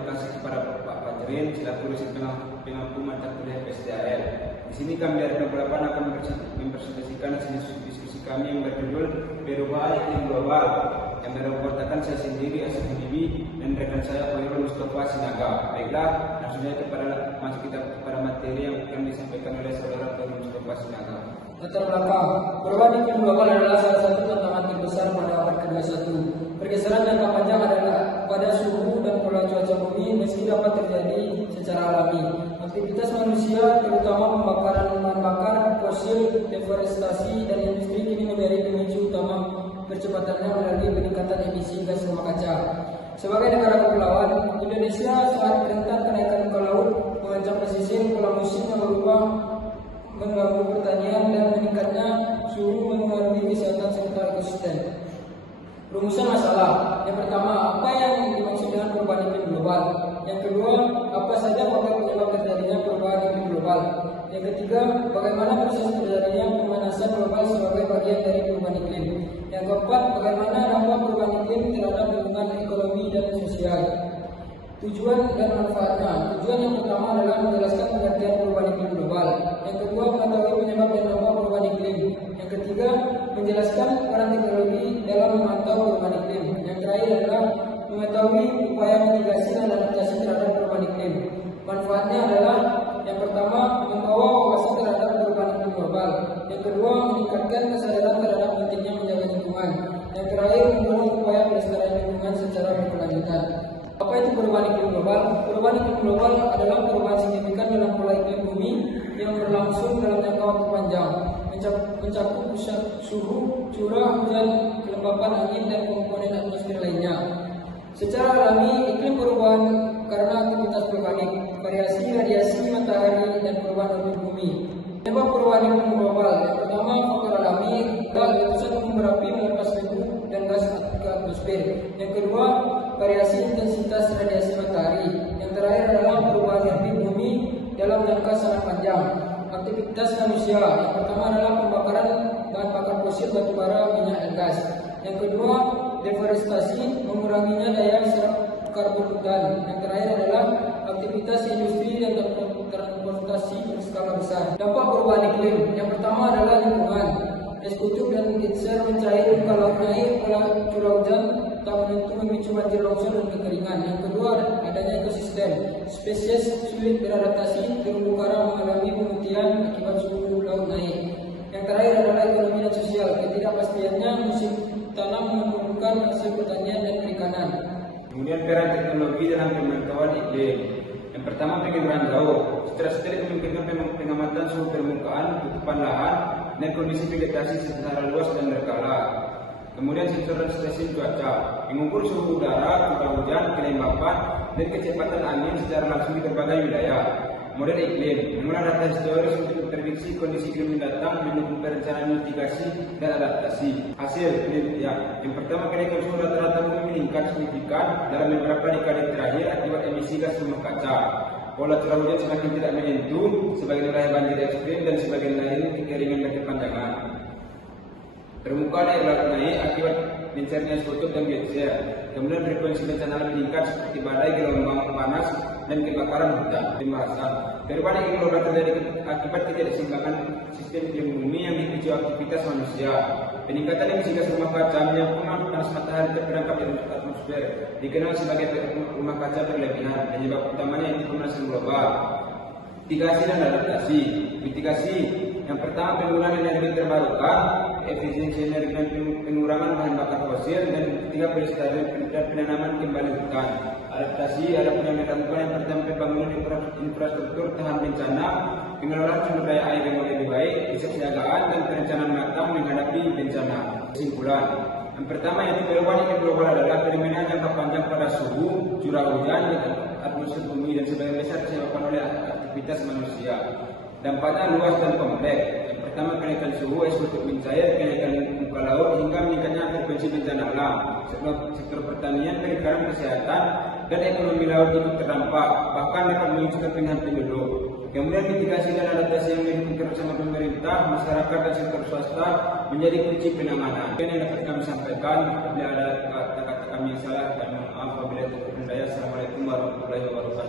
terima kasih kepada Pak Fajrin selaku dosen pengampu mata kuliah PSDAL. Di sini kami dari 68 akan mempresentasikan hasil diskusi kami yang berjudul Perubahan Iklim Global yang mereportakan saya sendiri Asif Bibi dan rekan saya Khairul Mustafa Sinaga. Baiklah, langsung saja masuk kita kepada materi yang akan disampaikan oleh saudara Khairul Mustafa Sinaga. Latar belakang perubahan iklim global adalah salah satu tantangan terbesar pada abad ke-21. Pergeseran jangka panjang adalah pada suhu dan pola cuaca bumi meski dapat terjadi secara alami. Aktivitas manusia terutama pembakaran bahan bakar fosil, deforestasi dan industri kini menjadi pemicu utama percepatannya melalui peningkatan emisi gas rumah kaca. Sebagai negara kepulauan, Indonesia sangat rentan kenaikan muka laut, mengancam pesisir, pola musim yang berubah, mengganggu pertanian dan meningkatnya suhu mempengaruhi kesehatan serta ekosistem. Rumusan masalah. Yang pertama, apa yang dimaksud dengan perubahan iklim global? Yang kedua, apa saja faktor penyebab terjadinya perubahan iklim global? Yang ketiga, bagaimana proses terjadinya pemanasan global sebagai bagian dari perubahan iklim? Yang keempat, bagaimana dampak perubahan iklim terhadap lingkungan ekonomi dan sosial? Tujuan dan manfaatnya. Tujuan yang pertama adalah menjelaskan pengertian perubahan iklim global. Yang kedua, mengetahui penyebab dan dampak perubahan iklim. Yang ketiga, menjelaskan peran teknologi dalam memantau perubahan iklim. Yang terakhir adalah mengetahui upaya mitigasi dan adaptasi terhadap perubahan iklim. Manfaatnya adalah yang pertama, membawa wawasan terhadap perubahan iklim global. Yang kedua, meningkatkan kesadaran terhadap pentingnya menjaga lingkungan. Yang terakhir, mendorong upaya pelestarian lingkungan secara berkelanjutan. Apa itu perubahan iklim global? Perubahan iklim global adalah perubahan signifikan dalam pola iklim bumi yang berlangsung dalam jangka waktu panjang, mencakup suhu, curah hujan, kelembapan angin, dan komponen atmosfer lainnya. Secara alami, iklim perubahan karena aktivitas vulkanik, variasi radiasi matahari, dan perubahan orbit bumi. Penyebab perubahan iklim global, yang pertama faktor alami, letusan gunung berapi melepas debu dan gas ke atmosfer. Yang kedua, variasi intensitas radiasi matahari. Yang terakhir adalah perubahan orbit bumi dalam jangka sangat panjang. Aktivitas manusia, yang pertama adalah pembakaran bahan bakar fosil, batu bara, minyak, dan gas. Yang kedua, deforestasi, menguranginya daya serap karbon hutan. Yang terakhir adalah aktivitas industri dan transportasi berskala besar. Dampak perubahan iklim, yang pertama adalah lingkungan. Es kutub dan gletser mencair, muka laut naik, pola curah hujan tak menentu memicu banjir, longsor, dan kekeringan. Yang kedua, adanya ekosistem. Spesies sulit beradaptasi, terumbu karang mengalami pemutihan akibat suhu laut naik. Yang terakhir adalah ekonomi dan sosial. Ketidakpastiannya musim tanam menurunkan hasil pertanian dan perikanan. Kemudian peran teknologi dalam pemantauan iklim. Yang pertama, penginderaan jauh. Satelit memungkinkan pengamatan suhu permukaan, tutupan lahan, dan kondisi vegetasi secara luas dan berkala. Kemudian sensor dan stasiun cuaca mengukur suhu udara, curah hujan, kelembapan, dan kecepatan angin secara langsung di berbagai wilayah. Model iklim mengolah data historis untuk memprediksi kondisi iklim mendatang, mendukung perencanaan mitigasi dan adaptasi. Hasil penelitian, yang pertama, kenaikan suhu rata-rata bumi meningkat signifikan dalam beberapa dekade terakhir akibat emisi gas rumah kaca. Pola curah hujan semakin tidak menentu, sebagian wilayah banjir ekstrim dan sebagian lain kekeringan berkepanjangan. Permukaan air laut naik akibat mencairnya es kutub dan gletser. Kemudian frekuensi bencana alam meningkat seperti badai, gelombang panas, dan kebakaran hutan. Pembahasan perubahan iklim global terjadi akibat ketidakseimbangan sistem iklim bumi yang dipicu aktivitas manusia. Peningkatan emisi gas rumah kaca menyebabkan panas matahari terperangkap di atmosfer, dikenal sebagai rumah kaca berlebihan. Penyebab utamanya itu pemanasan global. Mitigasi dan adaptasi. Mitigasi, yang pertama, penggunaan energi terbarukan, efisiensi energi dan pengurangan bahan bakar fosil, dan ketiga, pelestarian dan penanaman kembali hutan. Adaptasi adalah penyelamatan yang pertama, pembangunan infrastruktur tahan bencana, pengelolaan sumber daya air yang lebih baik, kesiapsiagaan, dan perencanaan matang menghadapi bencana. Kesimpulan, yang pertama, yaitu perubahan iklim global adalah fenomena jangka panjang pada suhu, curah hujan, atmosfer bumi, dan sebagian besar disebabkan oleh aktivitas manusia. Dampaknya luas dan kompleks. Yang pertama, kenaikan suhu, es kutub mencair, kenaikan muka laut, hingga meningkatnya frekuensi bencana alam. Sektor pertanian, perikanan, kesehatan, dan ekonomi laut ikut terdampak, bahkan dapat menunjukkan pilihan penduduk. Kemudian mitigasi dan adaptasi yang mendukung kerjasama pemerintah, masyarakat, dan sektor swasta menjadi kunci penanganan. Ini yang dapat kami sampaikan. Bila ada kata-kata kami yang salah, kami mohon maaf. Wabillahi taufiq wal hidayah. Assalamualaikum warahmatullahi wabarakatuh. warahmatullahi wabarakatuh.